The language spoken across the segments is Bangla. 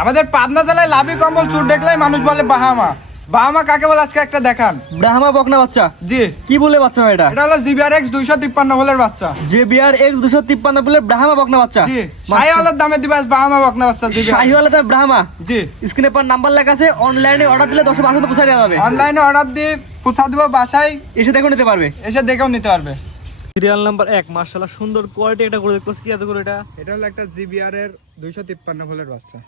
আমাদের পাবনা জেলায় লাভি কম্বল চুর দেখলেই মানুষ বলে বাহামা। বাহামা কাকে বলে আজকে একটা দেখান। ব্রাহ্মা বকনা বাচ্চা। জি। কি বলে বাচ্চা ভাই এটা? এটা হলো জিবিআরএক্স 253 বলের বাচ্চা। জেবিআর এক্স 253 বলে ব্রাহ্মা বকনা বাচ্চা। জি। শাহিওয়ালের দামে দিবে আজ বাহামা বকনা বাচ্চা দিবে। শাহিওয়ালের দামে ব্রাহ্মা। জি। স্ক্রিনে পর নাম্বার লেখা আছে, অনলাইনে অর্ডার দিলে 10 বাসাতে পৌঁছে দেওয়া যাবে। অনলাইনে অর্ডার দিয়ে কোথা দিব বাসায় এসে দেখো নিতে পারবে। এসে দেখেও নিতে পারবে। সিরিয়াল নাম্বার 1 মাশাআল্লাহ সুন্দর কোয়ালিটি একটা করে দেখতেছি। কি এত করে এটা? এটা হলো একটা জিবিআর এর 253 বলের বাচ্চা।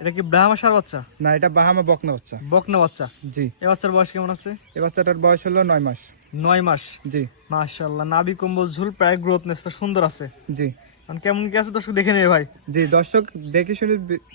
এটা কি ব্রাহ্মা সার বাচ্চা? না, এটা বাহামা বকনা বাচ্চা। বকনা বাচ্চা। জি। এই বাচ্চার বয়স কেমন আছে? এই বাচ্চাটার বয়স হলো 9 মাস। 9 মাস। জি। মাশাআল্লাহ নাভি কম্বল ঝুল প্রায় গ্রোথনেসটা সুন্দর আছে। জি। কারণ কেমন কি আছে দর্শক দেখে নেবে ভাই। জি, দর্শক দেখে শুনে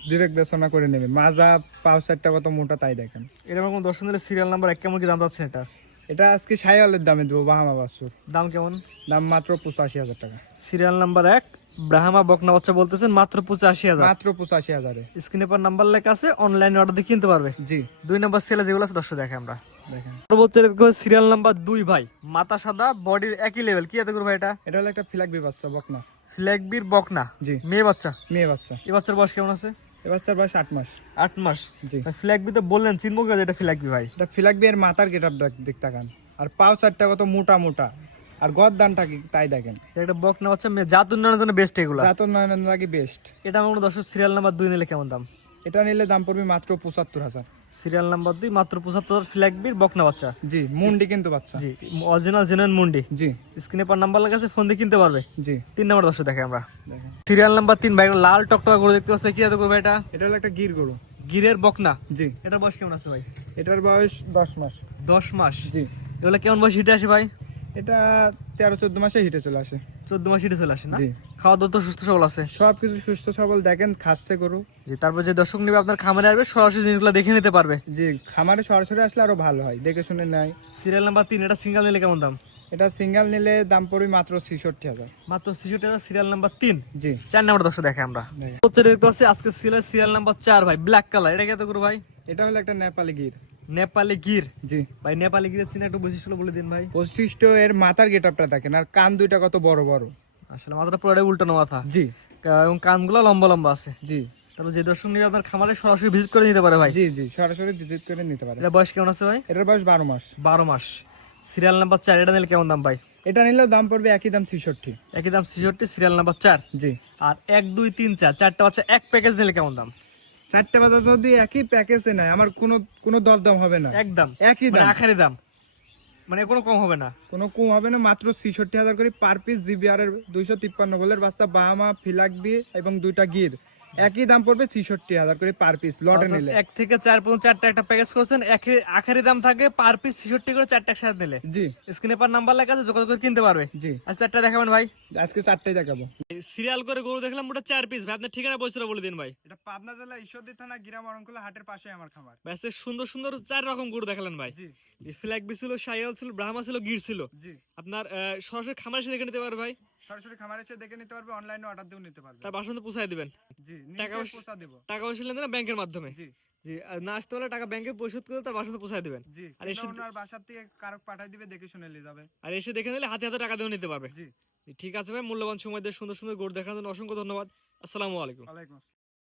বিবেক বিবেচনা করে নেবে। মাজা পাও সাইডটা কত মোটা তাই দেখেন। এটা কোন দর্শক নিলে সিরিয়াল নাম্বার 1 কেমন কি দাম যাচ্ছে এটা? এটা আজকে শাহিওয়ালের দামে দেবো বাহামা বাছুর। দাম কেমন? দাম মাত্র 85,000 টাকা। সিরিয়াল নাম্বার 1 ব্রাহ্মা বকনা বাচ্চা বলতেছেন মাত্র 85,000। মাত্র 85,000-এ। স্ক্রিনে পর নাম্বার লেখা আছে, অনলাইনে অর্ডার দিয়ে কিনতে পারবে। জি। 2 নাম্বার সেলে যেগুলো আছে দর্শক দেখে আমরা। দেখেন। পরবর্তী সিরিয়াল নাম্বার 2 ভাই, মাথা সাদা বডির একই লেভেল। কি এত করে ভাই এটা? এটা হলো একটা ফ্ল্যাগবি বাচ্চা বকনা। ফ্ল্যাগবির বকনা। জি। মেয়ে বাচ্চা। মেয়ে বাচ্চা। এই বাচ্চার বয়স কেমন আছে? এই বাচ্চার বয়স 8 মাস। 8 মাস। জি। ফ্ল্যাগবি তো বললেন, চিনবো কি এটা ফ্ল্যাগবি ভাই? এটা ফ্ল্যাগবি এর মাথার গেটআপ দেখ তাকান। আর পাও সাইডটা কত মোটা মোটা। আর গর্দানটা কি তাই দেখেন। একটা বকনা বাচ্চা মেয়ে, জাত উন্নয়নের জন্য বেস্ট এগুলা। জাতর নয়ন লাগি বেস্ট। এটা আমার দর্শক সিরিয়াল নাম্বার 2 নিলে কেমন দাম? এটা নিলে দাম পড়বে মাত্র 75,000। সিরিয়াল নাম্বার 2 মাত্র 75,000 ফ্ল্যাগবির বকনা বাচ্চা। জি, মুন্ডি কিন্তু বাচ্চা। জি, অরিজিনাল জেনুইন মুন্ডি। জি। স্ক্রিনে পর নাম্বার লেখা আছে, ফোন দিয়ে কিনতে পারবে। জি। 3 নাম্বার দর্শক দেখে আমরা। দেখেন। সিরিয়াল নাম্বার 3 ভাই, একটা লাল টকটকা করে দেখতে পাচ্ছি। কি এত করবে এটা? এটা হলো একটা গির গরু। গিরের বকনা। জি। এটা বয়স কেমন আছে ভাই? এটার বয়স 10 মাস। 10 মাস। জি। এগুলো কেমন বয়স হিটে আসে ভাই? এটা 13-14 মাসে হিটে চলে আসে। 14 মাস হিটে চলে আসে না? জি। খাওয়া দাওয়া তো সুস্থ সবল আছে। সবকিছু সুস্থ সবল দেখেন, খাচ্ছে গরু। জি, তারপর যে দর্শক নিবে আপনার খামারে আসবে, সরাসরি জিনিসগুলো দেখে নিতে পারবে। জি, খামারে সরাসরি আসলে আরো ভালো হয়, দেখে শুনে নেয়। সিরিয়াল নাম্বার 3 এটা সিঙ্গেল নিলে কেমন দাম? এটা সিঙ্গেল নিলে দাম পড়বে মাত্র 66,000। মাত্র 66,000 সিরিয়াল নাম্বার 3। জি। 4 নাম্বার দর্শক দেখে আমরা। দেখেন। হচ্ছে দেখতে পাচ্ছি আজকে সিরিয়াল নাম্বার 4 ভাই, ব্ল্যাক কালার। এটা কি এত করে ভাই? এটা হলো একটা নেপালি গির। নেপালি গির। জি। ভাই নেপালি গিরের চিনে একটু বৈশিষ্ট্য বলে দিন ভাই। বৈশিষ্ট্য এর মাথার গেটআপটা দেখেন, আর কান দুইটা কত বড় বড়। আসলে মাথাটা পুরোটাই উল্টানো মাথা। জি। এবং কানগুলো লম্বা লম্বা আছে। জি। তারপর যে দর্শক নিবে আপনার খামারে সরাসরি ভিজিট করে নিতে পারে ভাই। জি। জি, সরাসরি ভিজিট করে নিতে পারে। এটা বয়স কেমন আছে ভাই? এটার বয়স 12 মাস। 12 মাস। সিরিয়াল নাম্বার 4 এটা নিলে কেমন দাম ভাই? এটা নিলেও দাম পড়বে একই দাম 66। একই দাম 66, সিরিয়াল নাম্বার 4। জি। আর 1 2 3 4 চারটা বাচ্চা এক প্যাকেজ নিলে কেমন দাম? 4টা বাজার যদি একই প্যাকেজে নেয় আমার কোনো দরদাম হবে না। একদম একই মানে দাম। আখারি দাম, মানে কোনো কম হবে না। কোনো কম হবে না, মাত্র 66,000 করে পার পিস। জিবিআর এর 253 বলের বাচ্চা বাহামা ফিলাকবি এবং দুইটা গির একই দাম পড়বে 66,000 করে পার পিস লটে নিলে। 1 থেকে 4 পর্যন্ত চারটা একটা প্যাকেজ করছেন, আখারি দাম থাকে পার পিস 66 করে, চারটা একসাথে নিলে। জি। স্ক্রিনে পার নাম্বার লেখা আছে, যোগাযোগ করে কিনতে পারবে। জি। আচ্ছা, চারটা দেখাবেন ভাই। আজকে 4টাই দেখাবো। সিরিয়াল করে গরু দেখলাম ওটা 4 পিস ভাই, আপনার ঠিকানা পয়সাটা বলে দিন ভাই। এটা পাবনা জেলা ঈশ্বরদী থানা গ্রাম অরণকুলা হাটের পাশে আমার খামার। ব্যাস সুন্দর সুন্দর 4 রকম গরু দেখালেন ভাই। জি। জি, ফ্ল্যাগবি ছিল, শাহিওয়াল ছিল, ব্রাহ্মা ছিল, গির ছিল। জি। আপনার সরাসরি খামারে এসে দেখে নিতে পারবে ভাই। সরাসরি খামারে এসে দেখে নিতে পারবে, অনলাইনে অর্ডার দিয়েও নিতে পারবে। তার বাসা পৌঁছায় দিবেন। জি, টাকা নিচে পৌঁছা দেব। টাকা পয়সা লেনদেন না ব্যাংকের মাধ্যমে। জি। জি, আর না আসতে হলে টাকা ব্যাংকে পরিশোধ করে তার বাসাতে পৌঁছায় দিবেন। জি, আর এসে ওনার বাসা থেকে কারক পাঠিয়ে দিবে, দেখে শুনে নিয়ে যাবে। আর এসে দেখে নিলে হাতে হাতে টাকা দিয়েও নিতে পারবে। জি। ঠিক আছে ভাই, মূল্যবান সময় দিয়ে সুন্দর সুন্দর গরু দেখার জন্য অসংখ্য ধন্যবাদ। আসসালামু আলাইকুম। ওয়ালাইকুম আসসালাম।